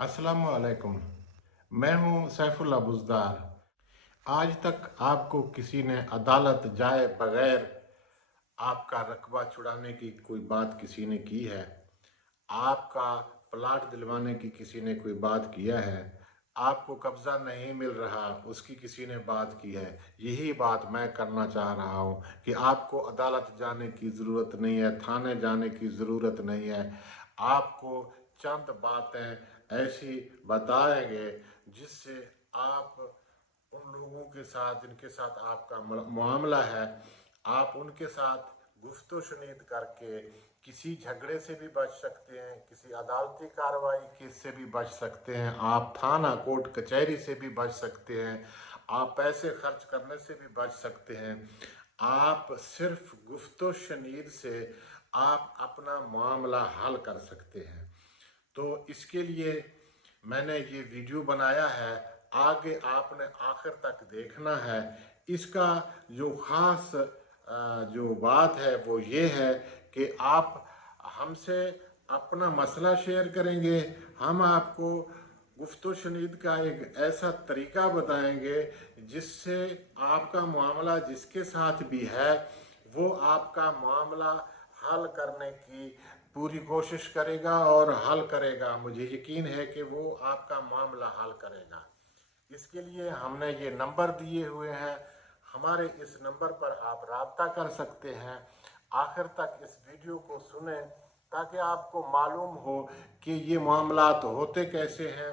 अस्सलाम वालेकुम। मैं हूं सैफुल्ला बुज़दार। आज तक आपको किसी ने अदालत जाए बगैर आपका रकबा छुड़ाने की कोई बात किसी ने की है? आपका प्लाट दिलवाने की किसी ने कोई बात किया है? आपको कब्ज़ा नहीं मिल रहा उसकी किसी ने बात की है? यही बात मैं करना चाह रहा हूँ कि आपको अदालत जाने की ज़रूरत नहीं है, थाने जाने की ज़रूरत नहीं है। आपको चंद बातें ऐसी बताएंगे जिससे आप उन लोगों के साथ जिनके साथ आपका मामला है, आप उनके साथ गुफ्तो शुनीद करके किसी झगड़े से भी बच सकते हैं, किसी अदालती कार्रवाई के से भी बच सकते हैं, आप थाना कोर्ट कचहरी से भी बच सकते हैं, आप पैसे खर्च करने से भी बच सकते हैं। आप सिर्फ गुफ्तो शुनीद से आप अपना मामला हल कर सकते हैं। तो इसके लिए मैंने ये वीडियो बनाया है, आगे आपने आखिर तक देखना है। इसका जो ख़ास जो बात है वो ये है कि आप हमसे अपना मसला शेयर करेंगे, हम आपको गुफ्तो शनीद का एक ऐसा तरीका बताएंगे जिससे आपका मामला जिसके साथ भी है वो आपका मामला हल करने की पूरी कोशिश करेगा और हल करेगा। मुझे यकीन है कि वो आपका मामला हल करेगा। इसके लिए हमने ये नंबर दिए हुए हैं, हमारे इस नंबर पर आप राब्ता कर सकते हैं। आखिर तक इस वीडियो को सुने ताकि आपको मालूम हो कि ये मामलात होते कैसे हैं,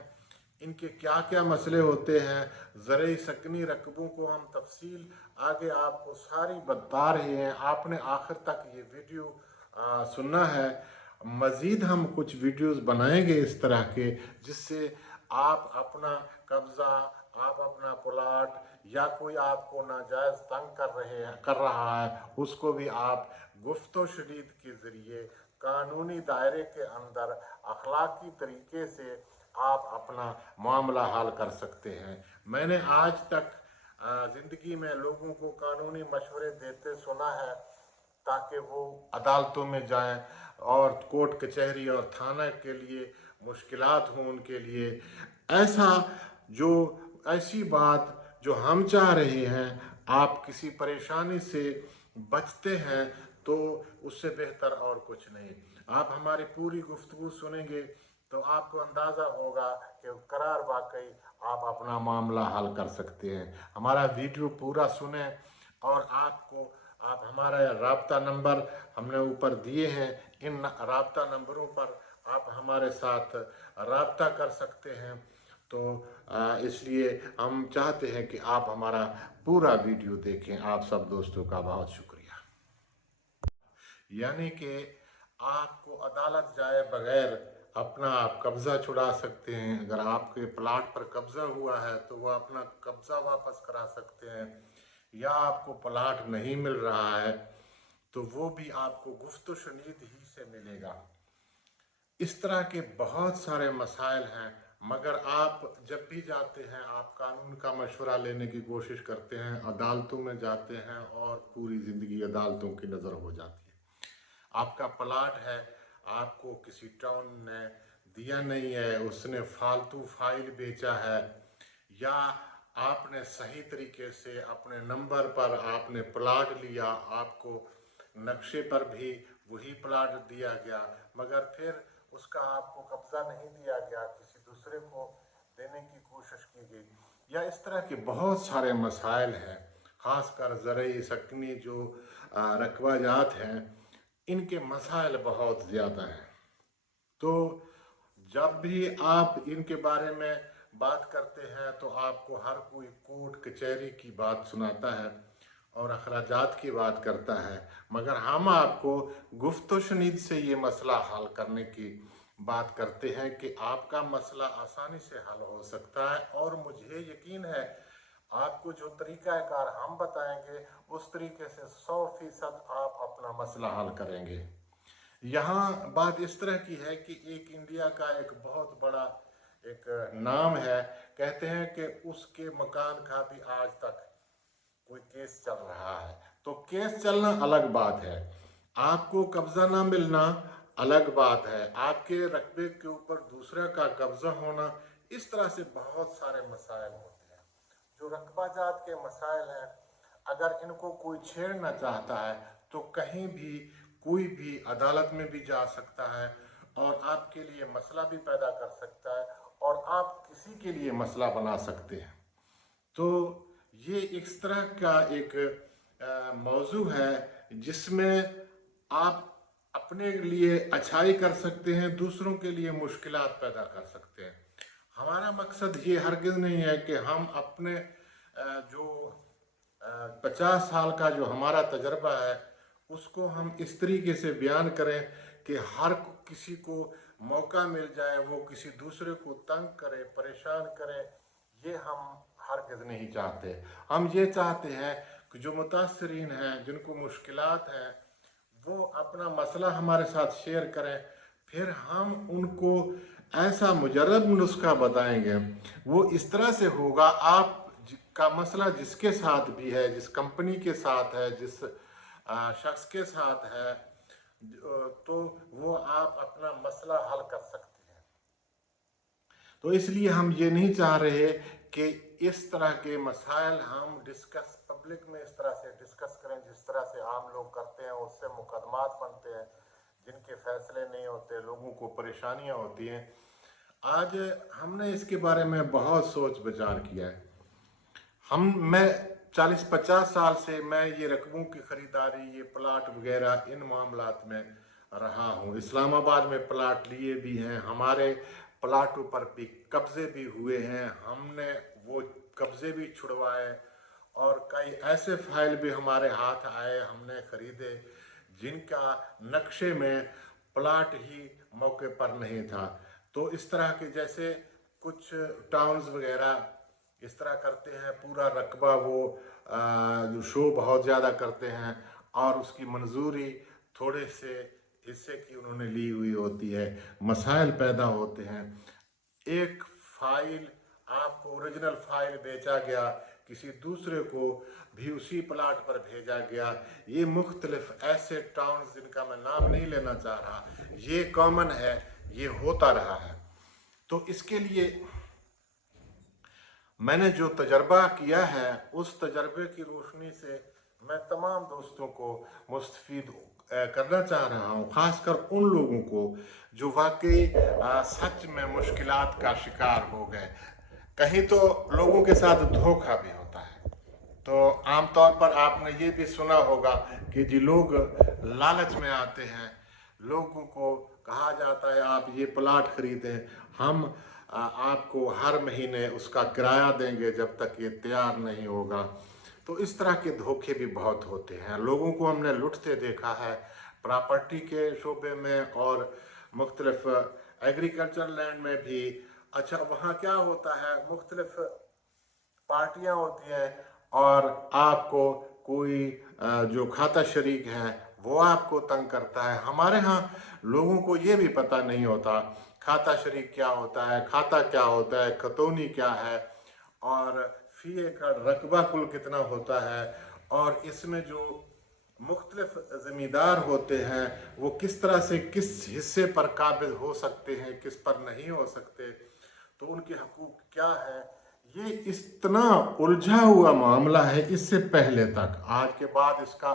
इनके क्या क्या मसले होते हैं। ज़रई सकनी रकबों को हम तफसील आगे आपको सारी बता रहे हैं। आपने आखिर तक ये वीडियो सुनना है। मज़ीद हम कुछ वीडियोस बनाएंगे इस तरह के जिससे आप अपना कब्ज़ा, आप अपना प्लाट या कोई आपको नाजायज़ तंग कर रहा है उसको भी आप गुफ्तो शदीद के ज़रिए कानूनी दायरे के अंदर अखलाकी तरीके से आप अपना मामला हल कर सकते हैं। मैंने आज तक ज़िंदगी में लोगों को कानूनी मशवरे देते सुना है ताकि वो अदालतों में जाएं और कोर्ट कचहरी और थाना के लिए मुश्किलात हों उनके लिए। ऐसा जो ऐसी बात जो हम चाह रहे हैं, आप किसी परेशानी से बचते हैं तो उससे बेहतर और कुछ नहीं। आप हमारी पूरी गुफ्तगू सुनेंगे तो आपको अंदाज़ा होगा कि करार वाकई आप अपना मामला हल कर सकते हैं। हमारा वीडियो पूरा सुने और आप हमारा राब्ता नंबर हमने ऊपर दिए हैं, इन राब्ता नंबरों पर आप हमारे साथ राब्ता कर सकते हैं। तो इसलिए हम चाहते हैं कि आप हमारा पूरा वीडियो देखें। आप सब दोस्तों का बहुत शुक्रिया। यानी कि आपको अदालत जाए बगैर अपना आप कब्ज़ा छुड़ा सकते हैं। अगर आपके प्लाट पर कब्ज़ा हुआ है तो वह अपना कब्ज़ा वापस करा सकते हैं, या आपको प्लाट नहीं मिल रहा है तो वो भी आपको गुफ्त शुनीद ही से मिलेगा। इस तरह के बहुत सारे मसाइल हैं, मगर आप जब भी जाते हैं आप कानून का मशवरा लेने की कोशिश करते हैं, अदालतों में जाते हैं और पूरी ज़िंदगी अदालतों की नज़र हो जाती है। आपका प्लाट है, आपको किसी टाउन ने दिया नहीं है, उसने फालतू फाइल बेचा है, या आपने सही तरीके से अपने नंबर पर आपने प्लाट लिया, आपको नक्शे पर भी वही प्लाट दिया गया मगर फिर उसका आपको कब्ज़ा नहीं दिया गया, किसी दूसरे को देने की कोशिश की गई। या इस तरह के बहुत सारे मसाइल हैं, ख़ासकर ज़रई सकनी जो रकबाजात हैं, इनके मसाइल बहुत ज़्यादा हैं। तो जब भी आप इनके बारे में बात करते हैं तो आपको हर कोई कोर्ट कचहरी की बात सुनाता है और अखराजात की बात करता है, मगर हम आपको गुफ्तो शनीद से ये मसला हल करने की बात करते हैं कि आपका मसला आसानी से हल हो सकता है। और मुझे यकीन है आपको जो तरीक़ाकार हम बताएंगे उस तरीके से 100% आप अपना मसला हल करेंगे। यहाँ बात इस तरह की है कि एक इंडिया का एक बहुत बड़ा एक नाम है, कहते हैं कि उसके मकान का भी आज तक कोई केस चल रहा है। तो केस चलना अलग बात है, आपको कब्जा ना मिलना अलग बात है। आपके रकबे के ऊपर दूसरा का कब्जा होना, इस तरह से बहुत सारे मसाइल होते हैं। जो रकबा जात के मसाइल हैं, अगर इनको कोई छेड़ना चाहता है तो कहीं भी कोई भी अदालत में भी जा सकता है और आपके लिए मसला भी पैदा कर सकता है और आप किसी के लिए मसला बना सकते हैं। तो ये इस तरह का एक मौजू है जिसमें आप अपने लिए अच्छाई कर सकते हैं, दूसरों के लिए मुश्किलात पैदा कर सकते हैं। हमारा मकसद ये हरगिज़ नहीं है कि हम अपने जो 50 साल का जो हमारा तजर्बा है उसको हम इस तरीके से बयान करें कि हर किसी को मौका मिल जाए, वो किसी दूसरे को तंग करे, परेशान करे। ये हम हरगिज़ नहीं चाहते। हम ये चाहते हैं कि जो मुतासरीन हैं, जिनको मुश्किलात हैं, वो अपना मसला हमारे साथ शेयर करें, फिर हम उनको ऐसा मुजर्रब नुस्खा बताएंगे। वो इस तरह से होगा, आप का मसला जिसके साथ भी है, जिस कंपनी के साथ है, जिस शख्स के साथ है, तो वो आप अपना मसला हल कर सकते हैं। तो इसलिए हम ये नहीं चाह रहे कि इस तरह के मसाइल हम डिस्कस पब्लिक में इस तरह से डिस्कस करें जिस तरह से आम लोग करते हैं। उससे मुकदमात बनते हैं जिनके फैसले नहीं होते, लोगों को परेशानियां होती हैं। आज हमने इसके बारे में बहुत सोच विचार किया है। मैं 40-50 साल से मैं ये रकबों की ख़रीदारी, ये प्लाट वगैरह, इन मामलात में रहा हूँ। इस्लामाबाद में प्लाट लिए भी हैं, हमारे प्लाटों पर भी कब्ज़े भी हुए हैं, हमने वो कब्ज़े भी छुड़वाए और कई ऐसे फाइल भी हमारे हाथ आए, हमने ख़रीदे जिनका नक्शे में प्लाट ही मौके पर नहीं था। तो इस तरह के जैसे कुछ टाउन्स वगैरह इस तरह करते हैं, पूरा रकबा वो जो शो बहुत ज़्यादा करते हैं और उसकी मंजूरी थोड़े से हिस्से की उन्होंने ली हुई होती है। मसाइल पैदा होते हैं। एक फाइल आपको ओरिजिनल फाइल बेचा गया, किसी दूसरे को भी उसी प्लाट पर भेजा गया। ये मुख्तलिफ ऐसे टाउन्स जिनका मैं नाम नहीं लेना चाह रहा, ये कॉमन है, ये होता रहा है। तो इसके लिए मैंने जो तजर्बा किया है, उस तजर्बे की रोशनी से मैं तमाम दोस्तों को मुस्तफ़ीद करना चाह रहा हूँ, ख़ासकर उन लोगों को जो वाकई सच में मुश्किलात का शिकार हो गए। कहीं तो लोगों के साथ धोखा भी होता है। तो आमतौर पर आपने ये भी सुना होगा कि जी लोग लालच में आते हैं, लोगों को कहा जाता है आप ये प्लाट खरीदें, हम आपको हर महीने उसका किराया देंगे जब तक ये तैयार नहीं होगा। तो इस तरह के धोखे भी बहुत होते हैं। लोगों को हमने लुटते देखा है प्रॉपर्टी के शोबे में और मुख्तलिफ एग्रीकल्चर लैंड में भी। अच्छा, वहाँ क्या होता है, मुख्तलिफ पार्टियां होती हैं और आपको कोई जो खाता शरीक है वो आपको तंग करता है। हमारे यहाँ लोगों को ये भी पता नहीं होता खाता शरीक क्या होता है, खाता क्या होता है, खतौनी क्या है और फी एकड़ रकबा कुल कितना होता है और इसमें जो मुख्तलिफ ज़मींदार होते हैं वो किस तरह से किस हिस्से पर काबिज हो सकते हैं, किस पर नहीं हो सकते, तो उनके हकूक़ क्या है। ये इतना उलझा हुआ मामला है इससे पहले तक। आज के बाद इसका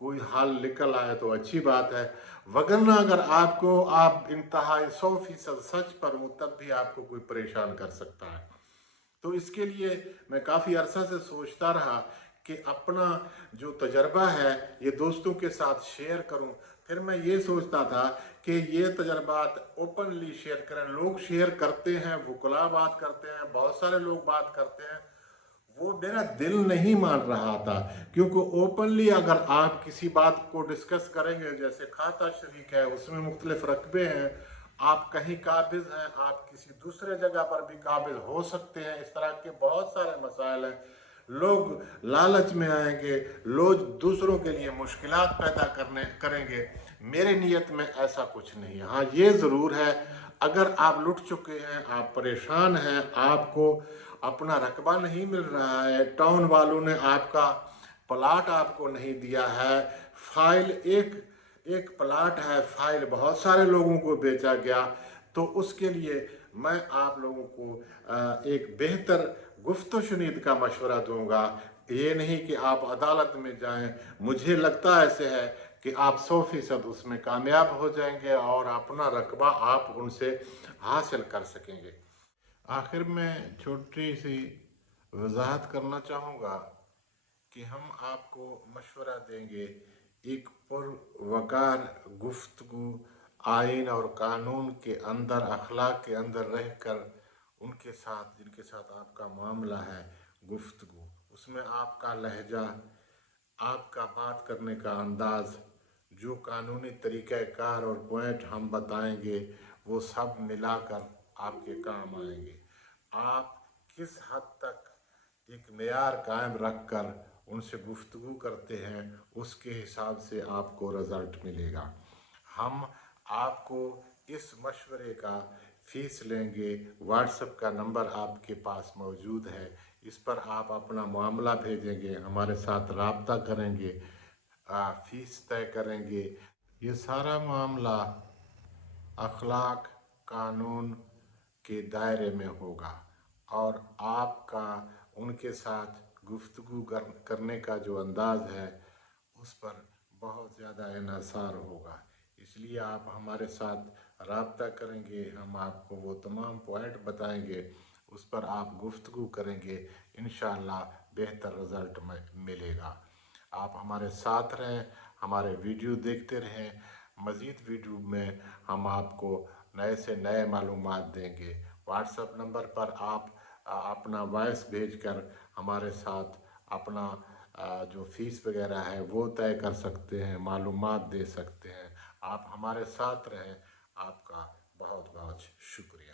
कोई हल निकल आए तो अच्छी बात है, वगरना अगर आपको आप इंतहाई 100% सच पर हूँ तब भी आपको कोई परेशान कर सकता है। तो इसके लिए मैं काफ़ी अरसा से सोचता रहा कि अपना जो तजर्बा है ये दोस्तों के साथ शेयर करूं। फिर मैं ये सोचता था कि ये तजर्बात ओपनली शेयर करें। लोग शेयर करते हैं, वुकला बात करते हैं, बहुत सारे लोग बात करते हैं, वो मेरा दिल नहीं मान रहा था। क्योंकि ओपनली अगर आप किसी बात को डिस्कस करेंगे, जैसे खाता शरीक है, उसमें मुख्तलिफ रकबे हैं, आप कहीं काबिज हैं, आप किसी दूसरे जगह पर भी काबिज हो सकते हैं, इस तरह के बहुत सारे मसाइल हैं। लोग लालच में आएंगे, लोग दूसरों के लिए मुश्किलात पैदा करेंगे। मेरे नीयत में ऐसा कुछ नहीं है। हाँ, ये ज़रूर है, अगर आप लुट चुके हैं, आप परेशान हैं, आपको अपना रकबा नहीं मिल रहा है, टाउन वालों ने आपका प्लाट आपको नहीं दिया है, फाइल एक प्लाट है, फाइल बहुत सारे लोगों को बेचा गया, तो उसके लिए मैं आप लोगों को एक बेहतर गुफ्तो शुनीद का मशवरा दूंगा। ये नहीं कि आप अदालत में जाएं। मुझे लगता ऐसे है कि आप 100% उसमें कामयाब हो जाएंगे और अपना रकबा आप उनसे हासिल कर सकेंगे। आखिर में छोटी सी वजाहत करना चाहूँगा कि हम आपको मशवरा देंगे एक पुरवकार गुफ्तगू आइन और कानून के अंदर, अखलाक के अंदर रहकर उनके साथ जिनके साथ आपका मामला है, गुफ्तगू उसमें आपका लहजा, आपका बात करने का अंदाज, जो कानूनी तरीक़ाकार और पॉइंट हम बताएंगे वो सब मिलाकर आपके काम आएंगे। आप किस हद तक एक मेयार कायम रख कर उनसे गुफ्तगू करते हैं, उसके हिसाब से आपको रिज़ल्ट मिलेगा। हम आपको इस मशवरे का फ़ीस लेंगे। व्हाट्सएप का नंबर आपके पास मौजूद है, इस पर आप अपना मामला भेजेंगे, हमारे साथ रब्ता करेंगे, फ़ीस तय करेंगे। ये सारा मामला अखलाक कानून के दायरे में होगा और आपका उनके साथ गुफ्तगू करने का जो अंदाज़ है उस पर बहुत ज़्यादा इन्हसार होगा। इसलिए आप हमारे साथ रब्ता करेंगे, हम आपको वो तमाम पॉइंट बताएंगे, उस पर आप गुफ्तगू करेंगे, इंशाअल्लाह बेहतर रिज़ल्ट मिलेगा। आप हमारे साथ रहें, हमारे वीडियो देखते रहें। मज़ीद वीडियो में हम आपको नए से नए मालूमात देंगे। व्हाट्सएप नंबर पर आप अपना वॉइस भेजकर हमारे साथ अपना जो फ़ीस वगैरह है वो तय कर सकते हैं, मालूमात दे सकते हैं। आप हमारे साथ रहें। आपका बहुत बहुत शुक्रिया।